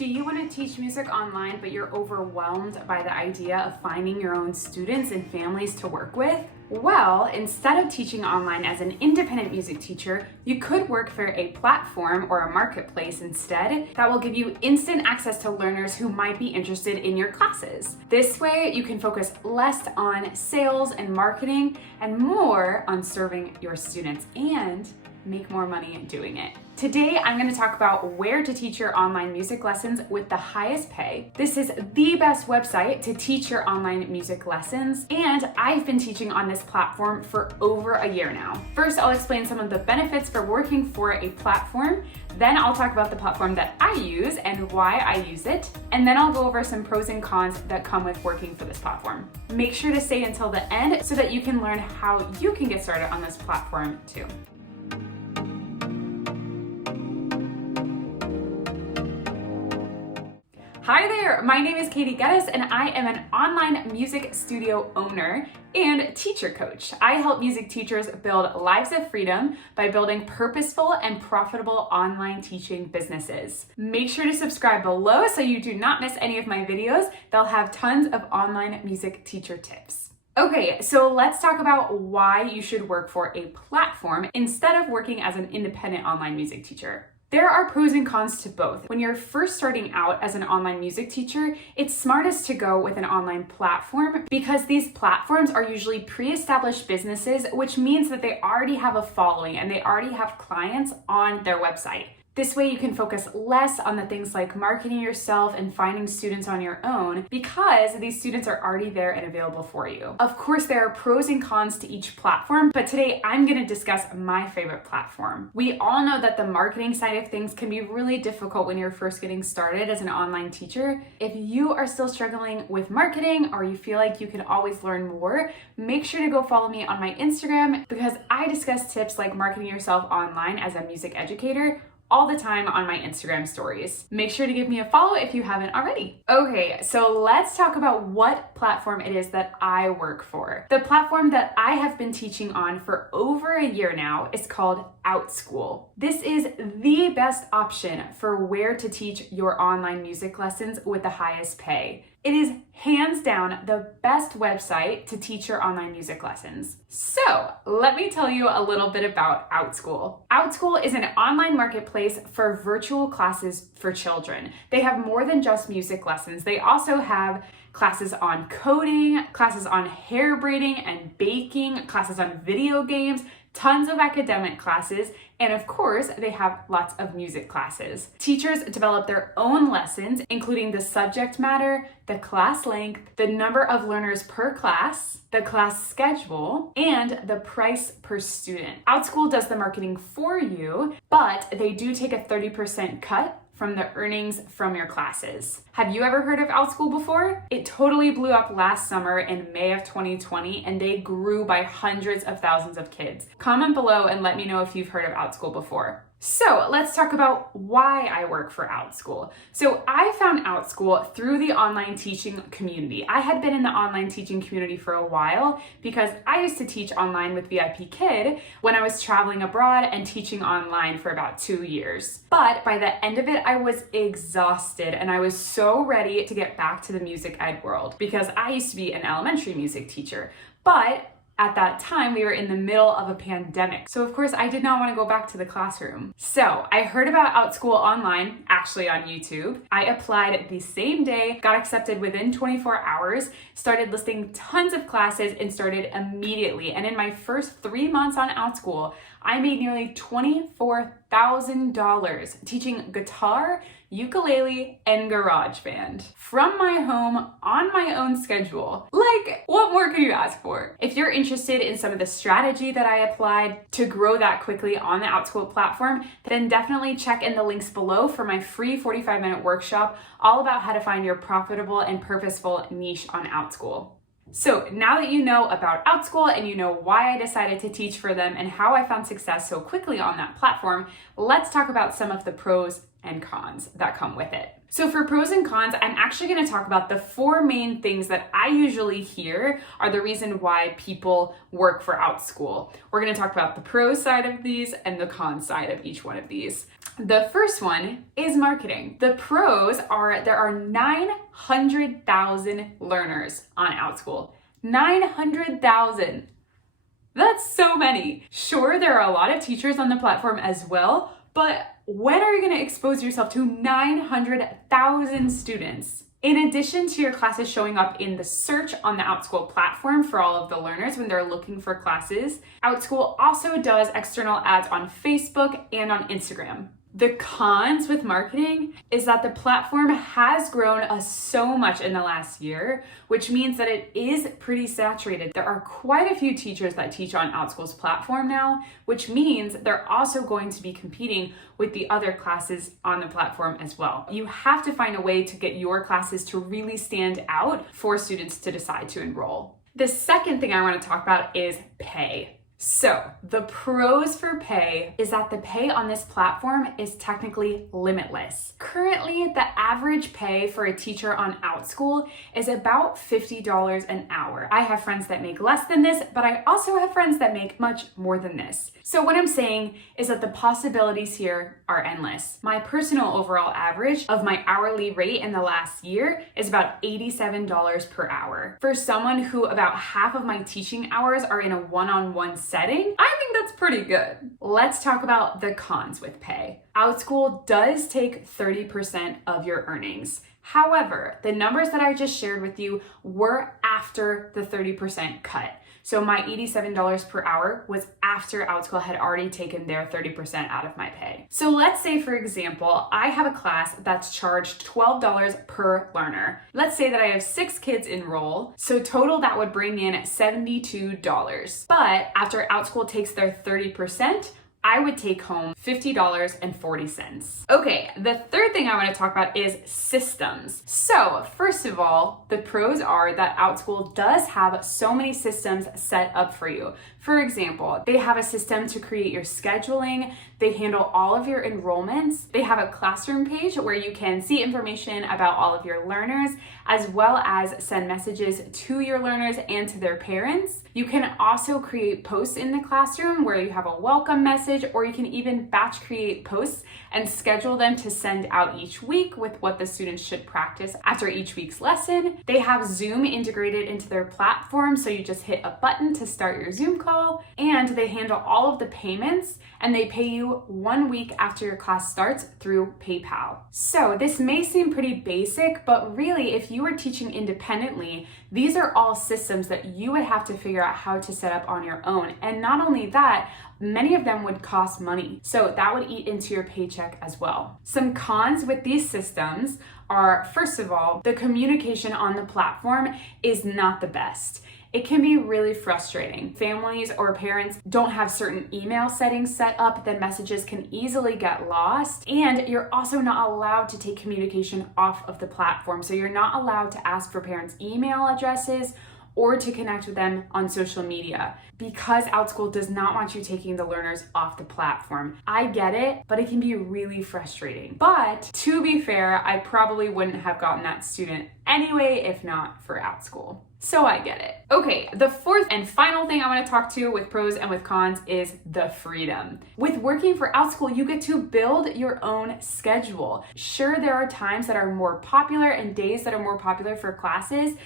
Do you want to teach music online, but you're overwhelmed by the idea of finding your own students and families to work with? Well, instead of teaching online as an independent music teacher, you could work for a platform or a marketplace instead that will give you instant access to learners who might be interested in your classes. This way, you can focus less on sales and marketing and more on serving your students and make more money doing it. Today, I'm going to talk about where to teach your online music lessons with the highest pay. This is the best website to teach your online music lessons, and I've been teaching on this platform for over a year now. First, I'll explain some of the benefits for working for a platform. Then I'll talk about the platform that I use and why I use it. And then I'll go over some pros and cons that come with working for this platform. Make sure to stay until the end so that you can learn how you can get started on this platform too. Hi there, my name is Gettys and I am an online music studio owner and teacher coach. I help music teachers build lives of freedom by building purposeful and profitable online teaching businesses. Make sure to subscribe below so you do not miss any of my videos. They'll have tons of online music teacher tips. Okay, so let's talk about why you should work for a platform instead of working as an independent online music teacher. There are pros and cons to both. When you're first starting out as an online music teacher, it's smartest to go with an online platform because these platforms are usually pre-established businesses, which means that they already have a following and they already have clients on their website. This way you can focus less on the things like marketing yourself and finding students on your own because these students are already there and available for you. Of course, there are pros and cons to each platform, but today I'm going to discuss my favorite platform. We all know that the marketing side of things can be really difficult when you're first getting started as an online teacher. If you are still struggling with marketing or you feel like you can always learn more, make sure to go follow me on my Instagram because I discuss tips like marketing yourself online as a music educator all the time on my Instagram stories. Make sure to give me a follow if you haven't already. Okay, so let's talk about what platform it is that I work for. The platform that I have been teaching on for over a year now is called Outschool. This is the best option for where to teach your online music lessons with the highest pay. It is hands down the best website to teach your online music lessons. So let me tell you a little bit about Outschool. Outschool is an online marketplace for virtual classes for children. They have more than just music lessons. They also have classes on coding, classes on hair braiding and baking, classes on video games, tons of academic classes, and of course, they have lots of music classes. Teachers develop their own lessons, including the subject matter, the class length, the number of learners per class, the class schedule, and the price per student. Outschool does the marketing for you, but they do take a 30% cut from the earnings from your classes. Have you ever heard of Outschool before? It totally blew up last summer in May of 2020, and they grew by hundreds of thousands of kids. Comment below and let me know if you've heard of Outschool before. So let's talk about why I work for Outschool. So I found Outschool through the online teaching community. I had been in the online teaching community for a while because I used to teach online with VIP Kid when I was traveling abroad and teaching online for about 2 years. But by the end of it, I was exhausted and I was so ready to get back to the music ed world because I used to be an elementary music teacher. But at that time, we were in the middle of a pandemic. So of course, I did not want to go back to the classroom. So I heard about Outschool online, actually on YouTube. I applied the same day, got accepted within 24 hours, started listing tons of classes and started immediately. And in my first 3 months on Outschool, I made nearly $24,000 teaching guitar, ukulele, and GarageBand from my home on my own schedule. Like, what more could you ask for? If you're interested in some of the strategy that I applied to grow that quickly on the Outschool platform, then definitely check in the links below for my free 45-minute workshop all about how to find your profitable and purposeful niche on Outschool. So now that you know about Outschool and you know why I decided to teach for them and how I found success so quickly on that platform, let's talk about some of the pros and cons that come with it. So for pros and cons, I'm actually going to talk about the 4 main things that I usually hear are the reason why people work for Outschool. We're going to talk about the pro side of these and the con side of each one of these. The first one is marketing. The pros are there are 900,000 learners on Outschool. 900,000. That's so many. Sure, there are a lot of teachers on the platform as well, but when are you going to expose yourself to 900,000 students? In addition to your classes showing up in the search on the Outschool platform for all of the learners when they're looking for classes, Outschool also does external ads on Facebook and on Instagram. The cons with marketing is that the platform has grown so much in the last year, which means that it is pretty saturated. There are quite a few teachers that teach on Outschool's platform now, which means they're also going to be competing with the other classes on the platform as well. You have to find a way to get your classes to really stand out for students to decide to enroll. The second thing I want to talk about is pay. So the pros for pay is that the pay on this platform is technically limitless. Currently, the average pay for a teacher on Outschool is about $50 an hour. I have friends that make less than this, but I also have friends that make much more than this. So what I'm saying is that the possibilities here are endless. My personal overall average of my hourly rate in the last year is about $87 per hour. For someone who about half of my teaching hours are in a one-on-one setting, I think that's pretty good. Let's talk about the cons with pay. Outschool does take 30% of your earnings. However, the numbers that I just shared with you were after the 30% cut. So my $87 per hour was after Outschool had already taken their 30% out of my pay. So let's say, for example, I have a class that's charged $12 per learner. Let's say that I have 6 kids enroll. So total that would bring in $72. But after Outschool takes their 30%, I would take home $50.40. Okay, the third thing I want to talk about is systems. So first of all, the pros are that Outschool does have so many systems set up for you. For example, they have a system to create your scheduling. They handle all of your enrollments. They have a classroom page where you can see information about all of your learners, as well as send messages to your learners and to their parents. You can also create posts in the classroom where you have a welcome message, or you can even batch create posts and schedule them to send out each week with what the students should practice after each week's lesson. They have Zoom integrated into their platform, so you just hit a button to start your Zoom call, and they handle all of the payments, and they pay you 1 week after your class starts through PayPal. So this may seem pretty basic, but really, if you were teaching independently, these are all systems that you would have to figure out how to set up on your own. And not only that, many of them would cost money. So that would eat into your paycheck as well. Some cons with these systems are, first of all, the communication on the platform is not the best. It can be really frustrating. Families or parents don't have certain email settings set up, then messages can easily get lost. And you're also not allowed to take communication off of the platform. So you're not allowed to ask for parents' email addresses or to connect with them on social media, because Outschool does not want you taking the learners off the platform. I get it, but it can be really frustrating. But to be fair, I probably wouldn't have gotten that student anyway if not for Outschool. So I get it. Okay, the fourth and final thing I want to talk to with pros and with cons is the freedom. With working for Outschool, you get to build your own schedule. Sure, there are times that are more popular and days that are more popular for classes,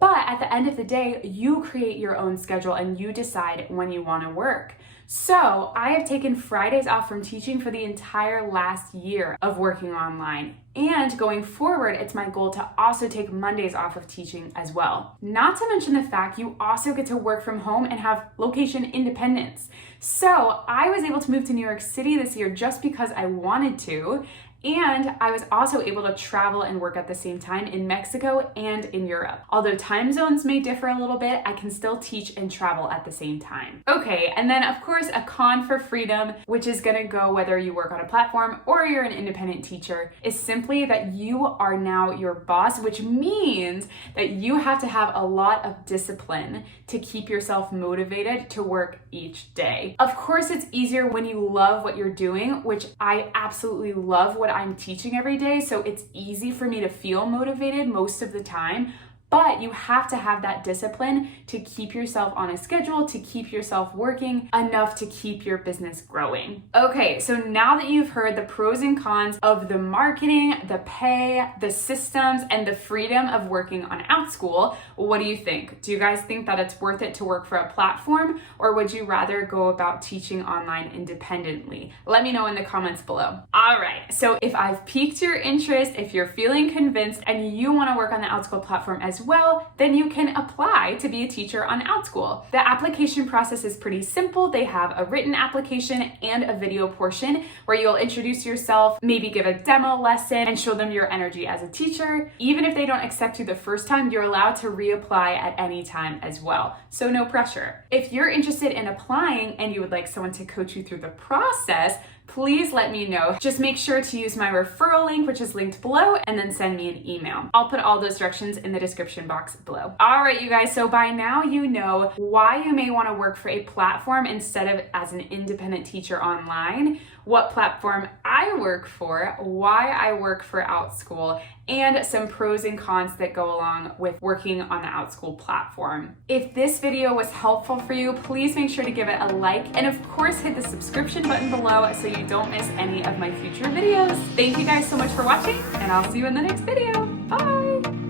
but at the end of the day, you create your own schedule and you decide when you want to work. So I have taken Fridays off from teaching for the entire last year of working online. And going forward, it's my goal to also take Mondays off of teaching as well. Not to mention the fact you also get to work from home and have location independence. So I was able to move to New York City this year just because I wanted to. And I was also able to travel and work at the same time in Mexico and in Europe. Although time zones may differ a little bit, I can still teach and travel at the same time. Okay, and then of course a con for freedom, which is gonna go whether you work on a platform or you're an independent teacher, is simply that you are now your boss, which means that you have to have a lot of discipline to keep yourself motivated to work each day. Of course, it's easier when you love what you're doing, which I absolutely love what I'm teaching every day, so it's easy for me to feel motivated most of the time. But you have to have that discipline to keep yourself on a schedule, to keep yourself working enough to keep your business growing. Okay, so now that you've heard the pros and cons of the marketing, the pay, the systems, and the freedom of working on Outschool, what do you think? Do you guys think that it's worth it to work for a platform, or would you rather go about teaching online independently? Let me know in the comments below. All right, so if I've piqued your interest, if you're feeling convinced and you want to work on the Outschool platform as well, then you can apply to be a teacher on Outschool. The application process is pretty simple. They have a written application and a video portion where you'll introduce yourself, maybe give a demo lesson, and show them your energy as a teacher. Even if they don't accept you the first time, you're allowed to reapply at any time as well. So no pressure. If you're interested in applying and you would like someone to coach you through the process, please let me know. Just make sure to use my referral link, which is linked below, and then send me an email. I'll put all those directions in the description box below. All right, you guys, so by now you know why you may want to work for a platform instead of as an independent teacher online, what platform I work for, why I work for Outschool, and some pros and cons that go along with working on the Outschool platform. If this video was helpful for you, please make sure to give it a like, and of course hit the subscription button below so you don't miss any of my future videos. Thank you guys so much for watching, and I'll see you in the next video. Bye!